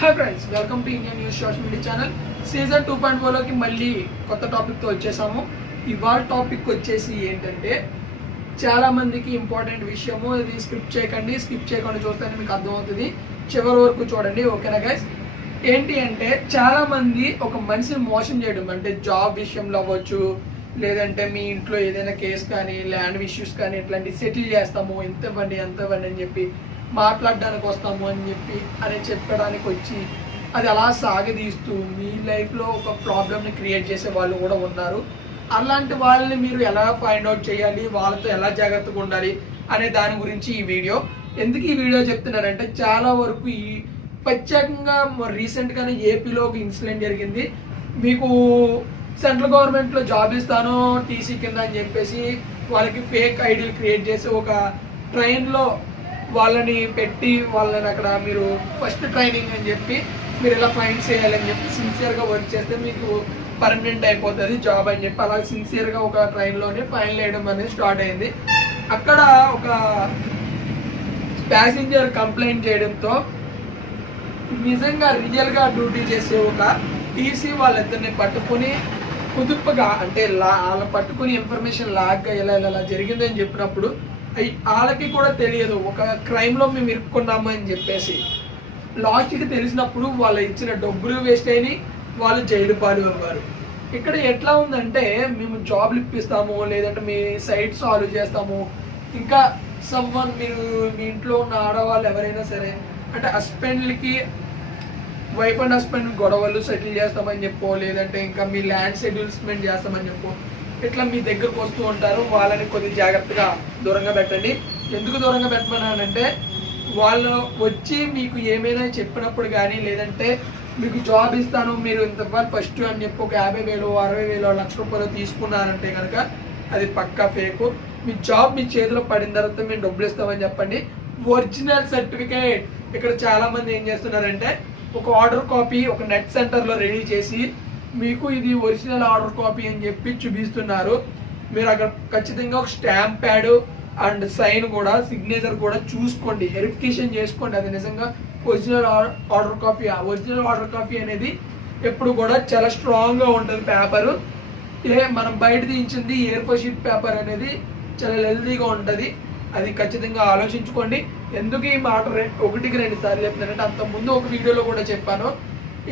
Hi friends, welcome to Indian news social media channel. Season 2.0లోకి మళ్ళీ కొత్త టాపిక్తో వచ్చేసాము. ఇవాళ టాపిక్ వచ్చేసి ఏంటంటే చాలా మందికి ఇంపార్టెంట్ విషయము. ఇది స్కిప్ చేయకుండా చూస్తేనే మీకు అర్థమవుతుంది. చివరి వరకు చూడండి, ఓకేనా గైస్? ఏంటి అంటే చాలా మంది ఒక మనిషిని మోసం చేయడం, అంటే జాబ్ విషయంలో అవ్వచ్చు, లేదంటే మీ ఇంట్లో ఏదైనా కేసు కానీ ల్యాండ్ ఇష్యూస్ కానీ ఇట్లాంటి సెటిల్ చేస్తాము, ఎంత ఇవ్వండి అని చెప్పి మాట్లాడడానికి వస్తాము అని చెప్పడానికి వచ్చి అది అలా సాగదీస్తూ మీ లైఫ్లో ఒక ప్రాబ్లమ్ని క్రియేట్ చేసే వాళ్ళు కూడా ఉన్నారు. అలాంటి వాళ్ళని మీరు ఎలా ఫైండ్ అవుట్ చేయాలి, వాళ్ళతో ఎలా జాగ్రత్తగా ఉండాలి అనే దాని గురించి ఈ వీడియో. ఎందుకు ఈ వీడియో చెప్తున్నారంటే చాలా వరకు ఈ ప్రత్యేకంగా రీసెంట్గానే ఏపీలో ఒక ఇన్సిడెంట్ జరిగింది. మీకు సెంట్రల్ గవర్నమెంట్లో జాబ్ ఇస్తాను టీసీ కింద అని చెప్పేసి వాళ్ళకి ఫేక్ ఐడీలు క్రియేట్ చేసి ఒక ట్రైన్లో వాళ్ళని పెట్టి వాళ్ళని అక్కడ మీరు ఫస్ట్ ట్రైనింగ్ అని చెప్పి మీరు ఇలా ఫైన్ చేయాలని చెప్పి సిన్సియర్గా వర్క్ చేస్తే మీకు పర్మనెంట్ అయిపోతుంది జాబ్ అని చెప్పి అలా సిన్సియర్గా ఒక ట్రైన్లోనే ఫైన్ వేయడం అనేది స్టార్ట్ అయింది. అక్కడ ఒక ప్యాసింజర్ కంప్లైంట్ చేయడంతో నిజంగా రియల్గా డ్యూటీ చేసే ఒక టీసీ వాళ్ళిద్దరిని పట్టుకుని కుదుపుగా, అంటే వాళ్ళ పట్టుకుని ఇన్ఫర్మేషన్ లాగ్గా ఇలా జరిగిందని చెప్పినప్పుడు వాళ్ళకి కూడా తెలియదు ఒక క్రైమ్లో మేము ఇరుక్కున్నాము అని చెప్పేసి. లాస్ట్కి తెలిసినప్పుడు వాళ్ళు ఇచ్చిన డబ్బులు వేస్ట్ అయినాయి, వాళ్ళు జైలు పాలు అవ్వారు. ఇక్కడ ఎట్లా ఉందంటే మేము జాబ్లు ఇప్పిస్తాము, లేదంటే మీ సైట్ సాల్వ్ చేస్తాము, ఇంకా సమ్వన్ మీరు మీ ఇంట్లో ఉన్న ఆడవాళ్ళు ఎవరైనా సరే, అంటే హస్బెండ్లకి వైఫ్ అండ్ హస్బెండ్ గొడవలు సెటిల్ చేస్తామని చెప్పో, లేదంటే ఇంకా మీ ల్యాండ్ సెటిల్స్మెంట్ చేస్తామని చెప్పో, ఇట్లా మీ దగ్గరకు వస్తూ ఉంటారు. వాళ్ళని కొద్ది జాగ్రత్తగా దూరంగా పెట్టండి. ఎందుకు దూరంగా పెట్టమన్నానంటే వాళ్ళు వచ్చి మీకు ఏమైనా చెప్పినప్పుడు కానీ, లేదంటే మీకు జాబ్ ఇస్తాను మీరు ఇంత ఫస్ట్ అని చెప్పి ఒక 50,000, 60,000, ₹1,00,000 తీసుకున్నారంటే కనుక అది పక్కా ఫేకు. మీ జాబ్ మీ చేతిలో పడిన తర్వాత మేము డబ్బులు ఇస్తామని చెప్పండి. Original certificate. ఇక్కడ చాలా మంది ఏం చేస్తున్నారంటే ఒక ఆర్డర్ కాపీ ఒక నెట్ సెంటర్లో రెడీ చేసి మీకు ఇది ఒరిజినల్ ఆర్డర్ కాపీ అని చెప్పి చూపిస్తున్నారు. మీరు అక్కడ ఖచ్చితంగా ఒక స్టాంప్ ప్యాడ్ అండ్ సైన్ కూడా, సిగ్నేచర్ కూడా చూసుకోండి, వెరిఫికేషన్ చేసుకోండి అది నిజంగా original order copy. Original order copy అనేది ఎప్పుడు కూడా చాలా స్ట్రాంగ్గా ఉంటుంది. పేపరు మనం బయట తీయించింది A4 షీట్ పేపర్ అనేది చాలా హెల్తీగా ఉంటుంది. అది ఖచ్చితంగా ఆలోచించుకోండి. ఎందుకు ఈ మాట ఒకటికి 2 సార్లు చెప్తానంటే అంతకుముందు ఒక వీడియోలో కూడా చెప్పాను.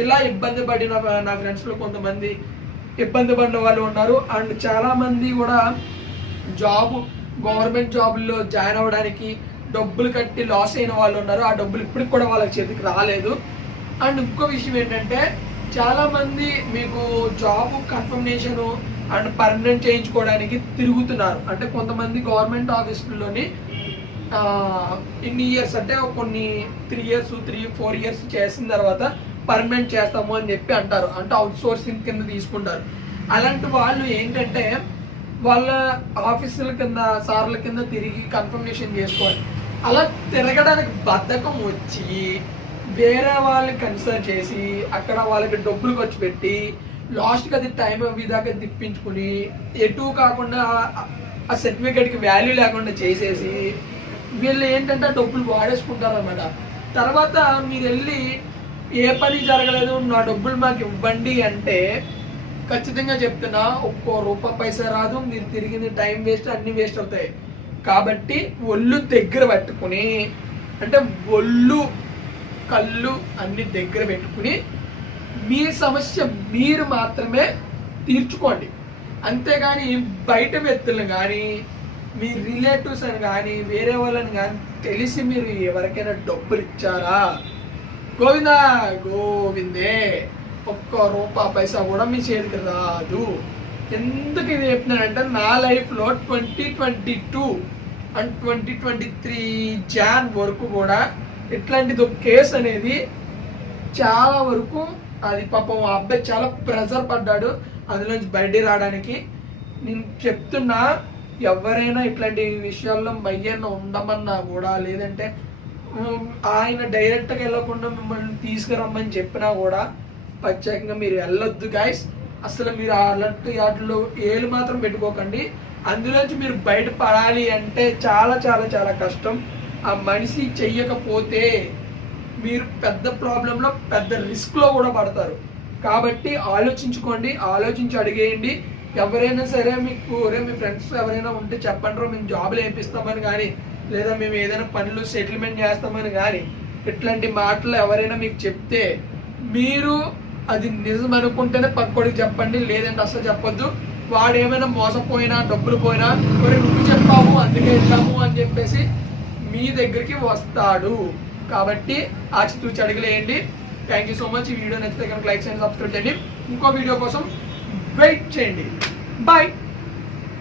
ఇలా ఇబ్బంది పడిన నా ఫ్రెండ్స్లో కొంతమంది ఇబ్బంది పడిన వాళ్ళు ఉన్నారు. అండ్ చాలామంది కూడా గవర్నమెంట్ జాబుల్లో జాయిన్ అవ్వడానికి డబ్బులు కట్టి లాస్ అయిన వాళ్ళు ఉన్నారు. ఆ డబ్బులు ఇప్పటికి కూడా వాళ్ళ చేతికి రాలేదు. అండ్ ఇంకో విషయం ఏంటంటే చాలామంది మీకు జాబ్ కన్ఫర్మేషను అండ్ పర్మనెంట్ చేయించుకోవడానికి తిరుగుతున్నారు. అంటే కొంతమంది గవర్నమెంట్ ఆఫీసుల్లోని ఇన్ని ఇయర్స్, అంటే కొన్ని 3-4 ఇయర్స్ చేసిన తర్వాత పర్మనెంట్ చేస్తాము అని చెప్పి అంటారు. అంటే అవుట్ సోర్సింగ్ కింద తీసుకుంటారు. అలాంటి వాళ్ళు ఏంటంటే వాళ్ళ ఆఫీసుల కింద సార్ల కింద తిరిగి కన్ఫర్మేషన్ చేసుకోవాలి. అలా తిరగడానికి బద్ధకం వచ్చి వేరే వాళ్ళని కన్సల్ట్ చేసి అక్కడ వాళ్ళకి డబ్బులు ఖర్చు పెట్టి లాస్ట్కి అది టైం అవ్వేదాకా తిప్పించుకుని ఎటు కాకుండా ఆ సర్టిఫికేట్కి వాల్యూ లేకుండా చేసేసి వీళ్ళు ఏంటంటే డబ్బులు వాడేసుకుంటారు అన్నమాట. తర్వాత మీరు వెళ్ళి ఏ పని జరగలేదు, నా డబ్బులు మాకు ఇవ్వండి అంటే ఖచ్చితంగా చెప్తున్నా ₹1 రాదు. మీరు తిరిగింది టైం వేస్ట్, అన్ని వేస్ట్ అవుతాయి. కాబట్టి ఒళ్ళు దగ్గర పెట్టుకుని, అంటే ఒళ్ళు కళ్ళు అన్ని దగ్గర పెట్టుకుని మీ సమస్య మీరు మాత్రమే తీర్చుకోండి. అంతేగాని బయట వ్యక్తులను కానీ మీ రిలేటివ్స్ అని కానీ వేరే వాళ్ళని కానీ తెలిసి మీరు ఎవరికైనా డబ్బులు ఇచ్చారా, గోవిందే, ₹1 కూడా మీ చేతికి రాదు. ఎందుకు ఇది చెప్తున్నానంటే నా లైఫ్లో 2022 అండ్ 2023 జాన్ వరకు కూడా ఇట్లాంటిది ఒక కేసు అనేది చాలా వరకు, అది పాపం ఆ అబ్బాయి చాలా ప్రెజర్ పడ్డాడు అందులోంచి బయట రావడానికి. నేను చెప్తున్నా, ఎవరైనా ఇట్లాంటి విషయాల్లో మయ్యన్న ఉండమన్నా కూడా, లేదంటే ఆయన డైరెక్ట్గా వెళ్ళకుండా మిమ్మల్ని తీసుకురమ్మని చెప్పినా కూడా ప్రత్యేకంగా మీరు వెళ్ళొద్దు గైస్. అసలు మీరు అలాంటి వాటిలో ఏలు మాత్రం పెట్టుకోకండి. అందులోంచి మీరు బయట పడాలి అంటే చాలా చాలా చాలా కష్టం. ఆ మనిషి చెయ్యకపోతే మీరు పెద్ద ప్రాబ్లంలో పెద్ద రిస్క్లో కూడా పడతారు. కాబట్టి ఆలోచించుకోండి, ఆలోచించి అడిగేయండి. ఎవరైనా సరే మీకు మీ ఫ్రెండ్స్ ఎవరైనా ఉంటే చెప్పండి, మేము జాబులు వేపిస్తామని కానీ, లేదా మేము ఏదైనా పనులు సెటిల్మెంట్ చేస్తామని కానీ ఇట్లాంటి మాటలు ఎవరైనా మీకు చెప్తే మీరు అది నిజం అనుకుంటేనే పక్కోడికి చెప్పండి, లేదంటే అసలు చెప్పొద్దు. వాడు ఏమైనా మోసపోయినా డబ్బులు పోయినా మరి నువ్వు చెప్పావు అందుకే వెళ్ళాము అని చెప్పేసి మీ దగ్గరికి వస్తాడు. కాబట్టి ఆచితూచి అడిగలేయండి. Thank you so much. ఈ వీడియో నచ్చితే కనుక లైక్ చేయండి, సబ్స్క్రైబ్ చేయండి. ఇంకో వీడియో కోసం వెయిట్ చేయండి. బాయ్.